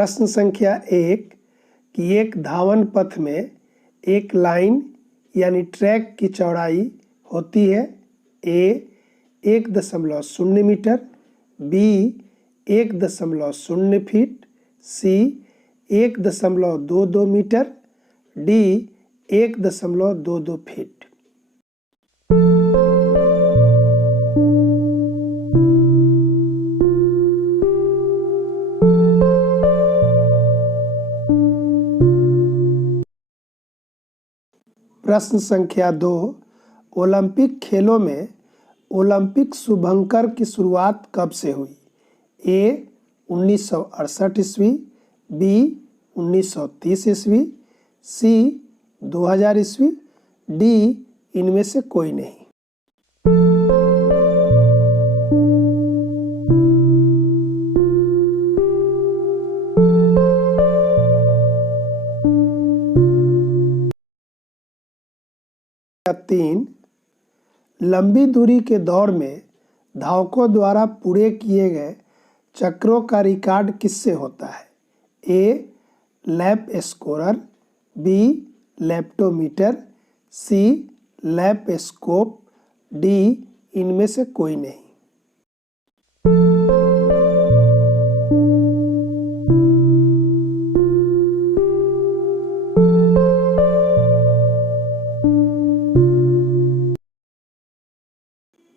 प्रश्न संख्या 1 कि एक धावन पथ में एक लाइन यानी ट्रैक की चौड़ाई होती है ए 1.0 मीटर, बी 1.0 फीट, सी 1.22 मीटर, डी 1.22 फीट। प्रश्न संख्या 2 ओलंपिक खेलों में ओलंपिक शुभंकर की शुरुआत कब से हुई? ए 1968 ईस्वी, बी 1930 ईस्वी, सी 2000 ईस्वी, डी इनमें से कोई नहीं। तीन लंबी दूरी के दौड़ में धावकों द्वारा पूरे किए गए चक्रों का रिकॉर्ड किससे होता है? ए लैप स्कोरर, बी लैप्टोमीटर, सी लैप स्कोप, डी इनमें से कोई नहीं।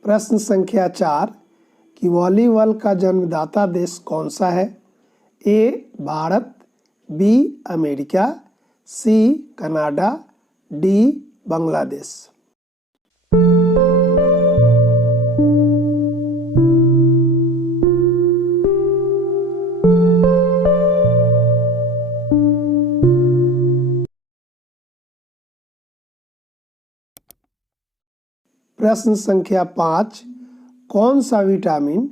प्रश्न संख्या 4 कि वॉलीबॉल का जन्मदाता देश कौन सा है? A Bharat, B America, C Canada, D Bangladesh. प्रश्न संख्या 5 कौन सा विटामिन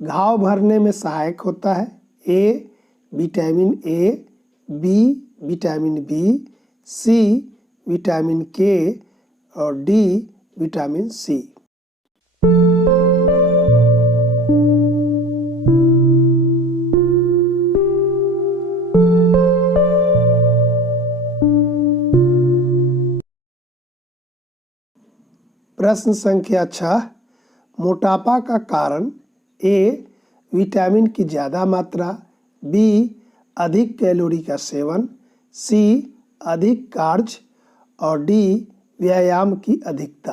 घाव भरने में सहायक होता है? A vitamin A, B vitamin B, C vitamin K और डी विटामिन सी। प्रश्न संख्या 6 मोटापा का कारण ए विटामिन की ज़्यादा मात्रा, बी अधिक कैलोरी का सेवन, सी अधिक कार्ब्स और डी व्यायाम की अधिकता।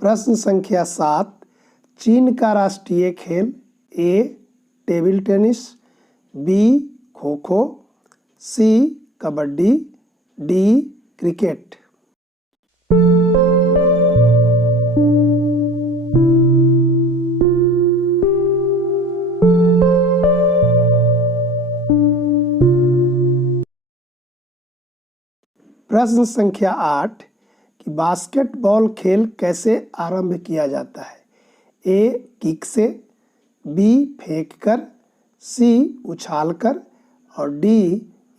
प्रश्न संख्या 7 चीन का राष्ट्रीय खेल ए table tennis, B kho kho, सी कबड्डी, डी क्रिकेट। प्रश्न संख्या 8 कि बास्केटबॉल खेल कैसे आरंभ किया जाता है? ए किक से, बी फेंक कर, सी उछाल कर और डी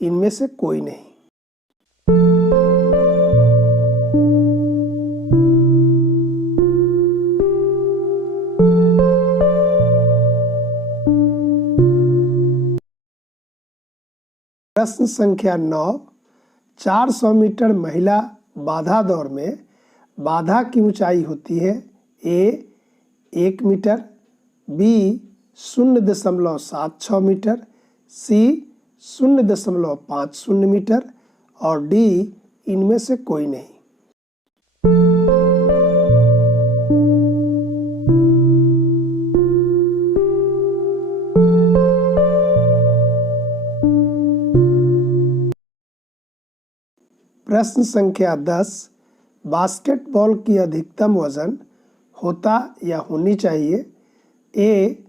इनमें से कोई नहीं। प्रश्न संख्या 9 400 मीटर महिला बाधा दौड़ में बाधा की ऊंचाई होती है ए 1 मीटर, बी 0.76 मीटर, सी 0.50 मीटर और डी इनमें से कोई नहीं। प्रश्न संख्या 10 बास्केटबॉल की अधिकतम वजन होता या होनी चाहिए? ए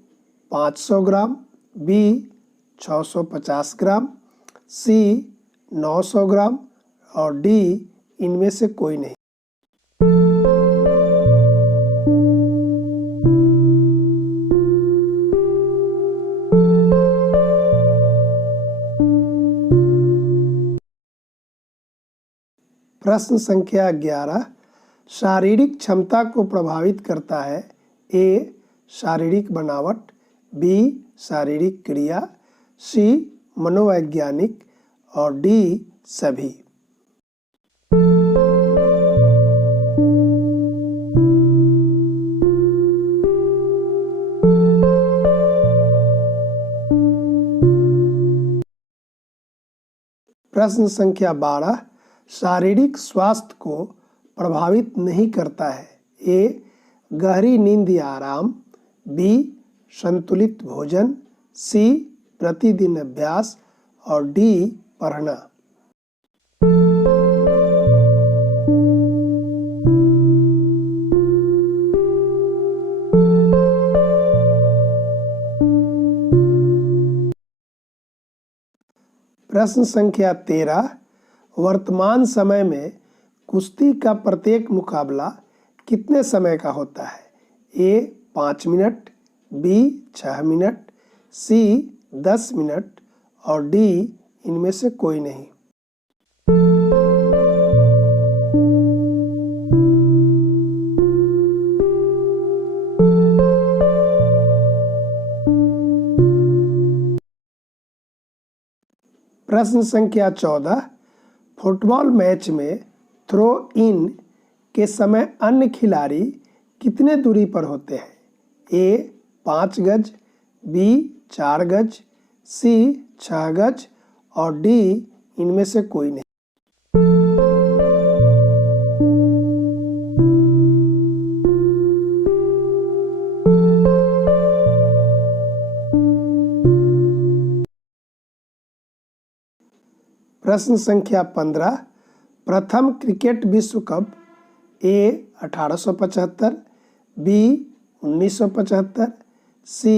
500 ग्राम, बी 650 ग्राम, सी 900 ग्राम और डी इनमें से कोई नहीं। प्रश्न संख्या 11, शारीरिक क्षमता को प्रभावित करता है। ए, शारीरिक बनावट, बी, शारीरिक क्रिया, सी, मनोवैज्ञानिक और डी, सभी। प्रश्न संख्या 12, शारीरिक स्वास्थ्य को प्रभावित नहीं करता है। ए, गहरी नींद या आराम, बी, संतुलित भोजन, सी, प्रतिदिन अभ्यास और डी, पढ़ना। प्रश्न संख्या 13, वर्तमान समय में कुश्ती का प्रत्येक मुकाबला कितने समय का होता है। ए, 5 मिनट, बी, 6 मिनट, सी, 10 मिनट और डी, इनमें से कोई नहीं। प्रश्न संख्या 14, फुटबॉल मैच में थ्रो इन के समय अन्य खिलाड़ी कितने दूरी पर होते हैं। ए, 5 गज, बी, 4 गज, सी, 6 गज और डी, इनमें से कोई नहीं। प्रश्न संख्या 15, प्रथम क्रिकेट विश्व कप ए, 1875, बी, 1975, सी,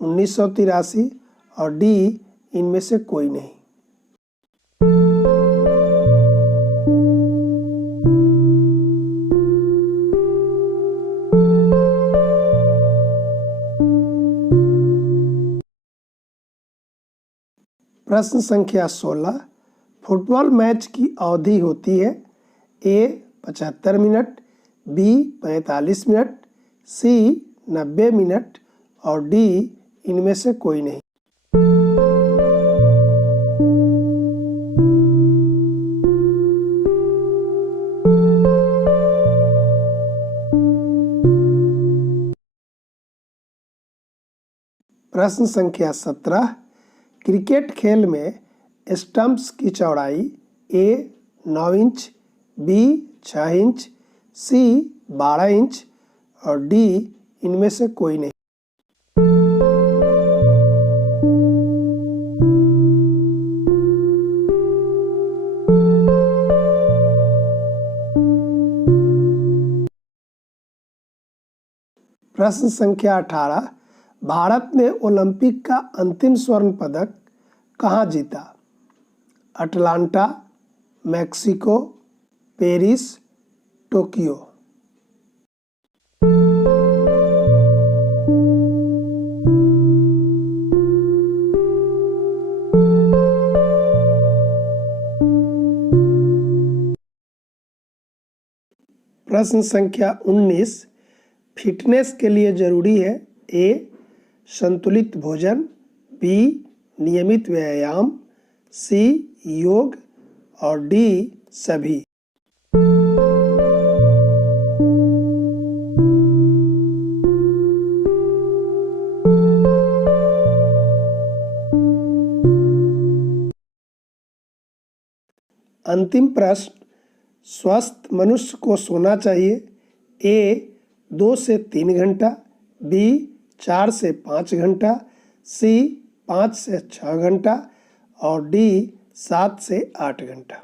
1983 और डी, इनमें से कोई नहीं। प्रश्न संख्या 16, फुटबॉल मैच की अवधि होती है। ए, 75 मिनट, बी, 45 मिनट, सी, 90 मिनट और डी, इनमें से कोई नहीं। प्रश्न संख्या 17, क्रिकेट खेल में स्टंप्स की चौड़ाई ए, 9 इंच, बी, 6 इंच, सी, 12 इंच और डी, इनमें से कोई नहीं। प्रश्न संख्या 18, भारत ने ओलंपिक का अंतिम स्वर्ण पदक कहाँ जीता। Atlanta, Mexico, Paris, Tokyo. प्रश्न संख्या 19, फिटनेस के लिए जरूरी है। ए, संतुलित भोजन, बी, नियमित व्यायाम, सी, योग और डी, सभी। अंतिम प्रश्न, स्वस्थ मनुष्य को सोना चाहिए। ए, 2 से 3 घंटा, बी, 4 से 5 घंटा, सी, 5 से 6 घंटा और डी, 7 से 8 घंटा।